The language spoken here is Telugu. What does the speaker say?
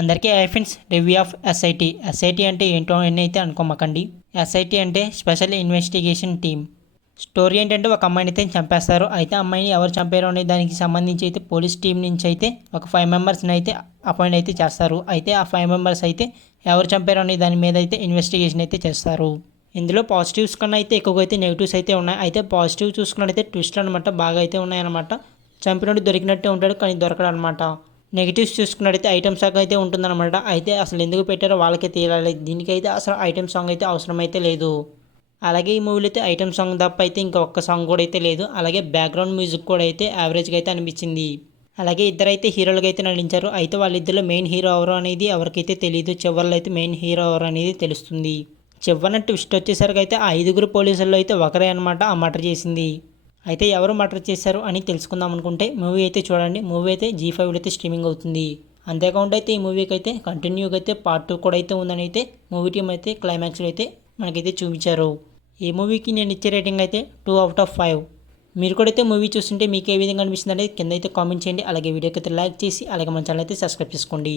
అందరికీ ఫ్రెండ్స్ రివ్యూ ఆఫ్ ఎస్ఐటి అంటే ఏంటో అని అయితే అనుకోమాకండి. ఎస్ఐటి అంటే స్పెషల్ ఇన్వెస్టిగేషన్ టీమ్. స్టోరీ ఏంటంటే ఒక అమ్మాయిని అయితే చంపేస్తారు. అయితే అమ్మాయిని ఎవరు చంపారో అనే దానికి సంబంధించి అయితే పోలీస్ టీం నుంచి అయితే ఒక 5 మెంబర్స్ని అయితే అపాయింట్ అయితే చేస్తారు. అయితే ఆ 5 మెంబర్స్ అయితే ఎవరు చంపారో అనే దాని మీద అయితే ఇన్వెస్టిగేషన్ అయితే చేస్తారు. ఇందులో పాజిటివ్స్ కన్నా అయితే ఎక్కువగా అయితే నెగిటివ్స్ అయితే ఉన్నాయి. అయితే పాజిటివ్ చూసుకున్నట్టయితే ట్విస్ట్ అనమాట బాగా అయితే ఉన్నాయన్నమాట. చంపినట్టు దొరికినట్టే ఉంటాడు కానీ దొరకడు అనమాట. నెగిటివ్స్ చూసుకున్నట్టయితే ఐటమ్ సాంగ్ అయితే ఉంటుందన్నమాట. అయితే అసలు ఎందుకు పెట్టారో వాళ్ళకే తెలియాలి. దీనికైతే అసలు ఐటమ్ సాంగ్ అయితే అవసరం అయితే లేదు. అలాగే ఈ మూవీలో అయితే ఐటమ్ సాంగ్ తప్ప అయితే ఇంకా ఒక్క సాంగ్ కూడా అయితే లేదు. అలాగే బ్యాక్గ్రౌండ్ మ్యూజిక్ కూడా అయితే యావరేజ్గా అయితే అనిపించింది. అలాగే ఇద్దరైతే హీరోలుగా అయితే నటించారు. అయితే వాళ్ళిద్దరిలో మెయిన్ హీరో ఎవరు అనేది ఎవరికైతే తెలియదు. చివరిలో అయితే మెయిన్ హీరో ఎవరు అనేది తెలుస్తుంది. చివరిన ట్విస్ట్ వచ్చేసరికి అయితే ఆ 5 పోలీసుల్లో అయితే ఒకరే అనమాట ఆ మర్డర్ చేసింది. అయితే ఎవరు మర్డర్ చేశారు అని తెలుసుకుందాం అనుకుంటే మూవీ అయితే చూడండి. మూవీ అయితే G5లో అయితే స్ట్రీమింగ్ అవుతుంది. అంతేకాకుండా అయితే ఈ మూవీకి అయితే కంటిన్యూగా అయితే పార్ట్ 2 కూడా అయితే ఉందని అయితే మూవీ టీం అయితే క్లైమాక్స్లో అయితే మనకైతే చూపించారు. ఈ మూవీకి నేను ఇచ్చే రేటింగ్ అయితే 2/5. మీరు కూడా అయితే మూవీ చూస్తుంటే మీకు ఏ విధంగా అనిపిస్తుంది అనేది కింద అయితే కామెంట్ చేయండి. అలాగే వీడియోకి అయితే లైక్ చేసి అలాగే మన ఛానల్ అయితే సబ్స్క్రైబ్ చేసుకోండి.